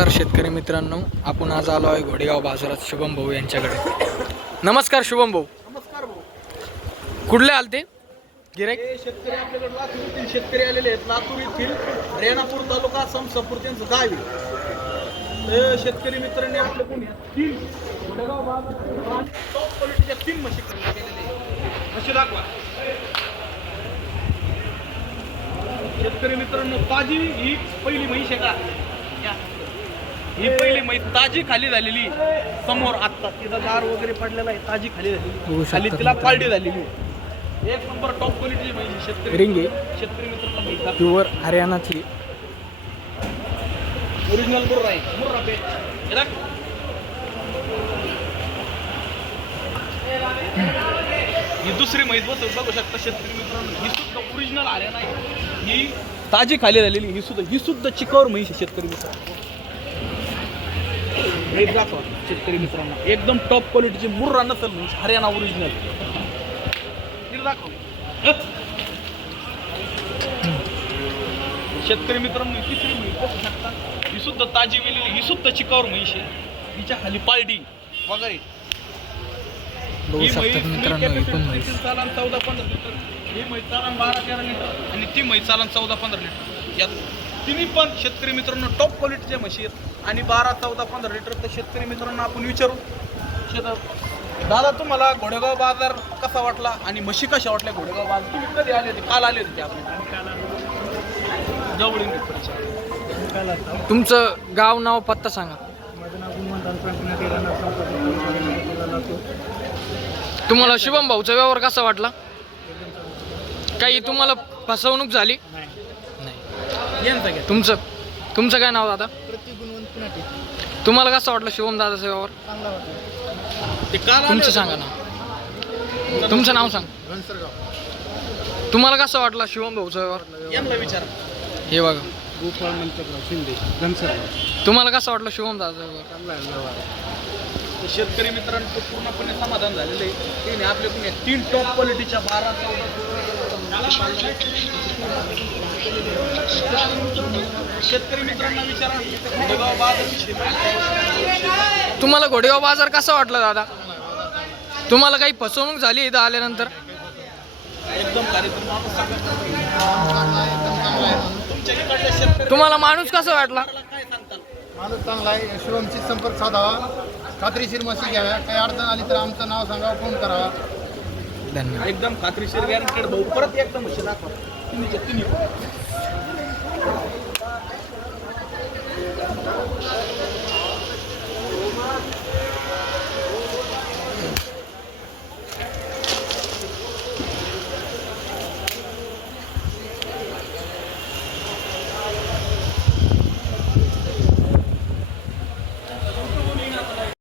नमस्कार शेतकरी मित्रांनो, आपण आज आलो आहे घोडेगाव बाजारात शुभम भाऊ यांच्याकडे. नमस्कार शुभम भाऊ. नमस्कार भाऊ. कुठले आलते गिराईक? हे शेतकरी आपल्याकडे लातूर येथील शेतकरी आलेले आहेत. लातूर येथील रेणापूर तालुका समसपूर त्यांचं गाव आहे. तर शेतकरी मित्रांनी आपल्या कोणी तीन घोडेगाव बाजार टॉप क्वालिटीच्या तीन म्हशी खरेदी केलेल्या आहेत. म्हशी दाखवा शेतकरी मित्रांनो. ताजी ही पहिली म्हैस आहे का? ही पहिली म्हैस ताजी खाली झालेली समोर. आत्ता तिचा दार वगैरे पडलेला आहे. ताजी खाली झालेली, खाली तिला पालडी झालेली. एक नंबर टॉप क्वालिटीची म्हैस शेतकरी रिंगे शेतकरी मित्रांनो म्हैस दाखवा. प्युअर हरियाणाची ओरिजिनल मुर्रा आहे. मुर्रा पे हे दाख. ही दुसरी म्हैस बघू शकता शेतकरी मित्रांनो. ही सुद्धा ओरिजिनल हरियाणा आहे. ही ताजी खाली झालेली. ही सुद्धा चिकावर म्हैस आहे शेतकरी मित्रांनो. म्हैस दाखवा शेतकरी मित्रांनो. एकदम टॉप क्वालिटीची मुर्रा नसल म्हैस हरियाणा ओरिजिनल. दाखव शेतकरी मित्रांनो. तिसरी म्हैस बघू शकता. ही सुद्धा ताजी वेलेली. ही सुद्धा चिकावर म्हैस आहे. हिच्या खाली पालडी वगैरे. बघू शकता मित्रांनो. एकूण म्हैस चालन 14-15 लिटर. ही म्हैस चालन 12-13 लिटर आणि ती म्हैस चालन 14-15 लिटर. यात तिन्ही पण शेतकरी मित्रांनो टॉप क्वालिटीच्या म्हशी आहेत आणि 12-14-15 लिटर. तर शेतकरी मित्रांनो आपण विचारू दादा, तुम्हाला घोडेगाव बाजार कसा वाटला आणि म्हशी कशा वाटल्या घोडेगाव बाजार? तुम्ही कधी आले होते? काल आले होते आपण जवळ. तुमचं गाव नाव पत्ता सांगा. माझं नाव गुणवंत. तुम्हाला शुभम भाऊचा व्यवहार कसा वाटला? काही तुम्हाला फसवणूक झाली? नाही. तुमचं काय नाव दादा? तुम्हाला कसा वाटला शुभम दादाचा व्यवहार? तुमचं सांगा ना. तुमचं नाव सांग. तुम्हाला कसा वाटला शुभम भाऊचा व्यवहार? यांना विचारा. हे बघा. गोपाळ मंत्रराव शिंदे. तुम्हाला कसा वाटला शुभम दादाचा व्यवहार? शेतकरी मित्रांचं पूर्णपणे समाधान झालेलं आहे. त्याने आपल्याकडून 3 टॉप क्वालिटीच्या 12-14 शेतकरी मित्रांना विचारा घोडेगाव बाजार. तुम्हाला घोडेगाव बाजार कसा वाटला दादा? तुम्हाला काही फसवणूक झाली इथं आल्यानंतर? एकदम कार्यक्रम तुमच्या इकडच्या शेतकरी तुम्हाला माणूस कसा वाटला? काय सांगताल? माणूस चांगला आहे. शुभमशी संपर्क साधावा. खात्रीशीर म्हशी घ्याव्या. काही अडचण आली तर आमचं नाव सांगावं, फोन करावा. धन्यवाद. एकदम खात्रीशीर गॅरंटेड भाऊ. परत एकदम म्हशी दाखवा तुम्ही.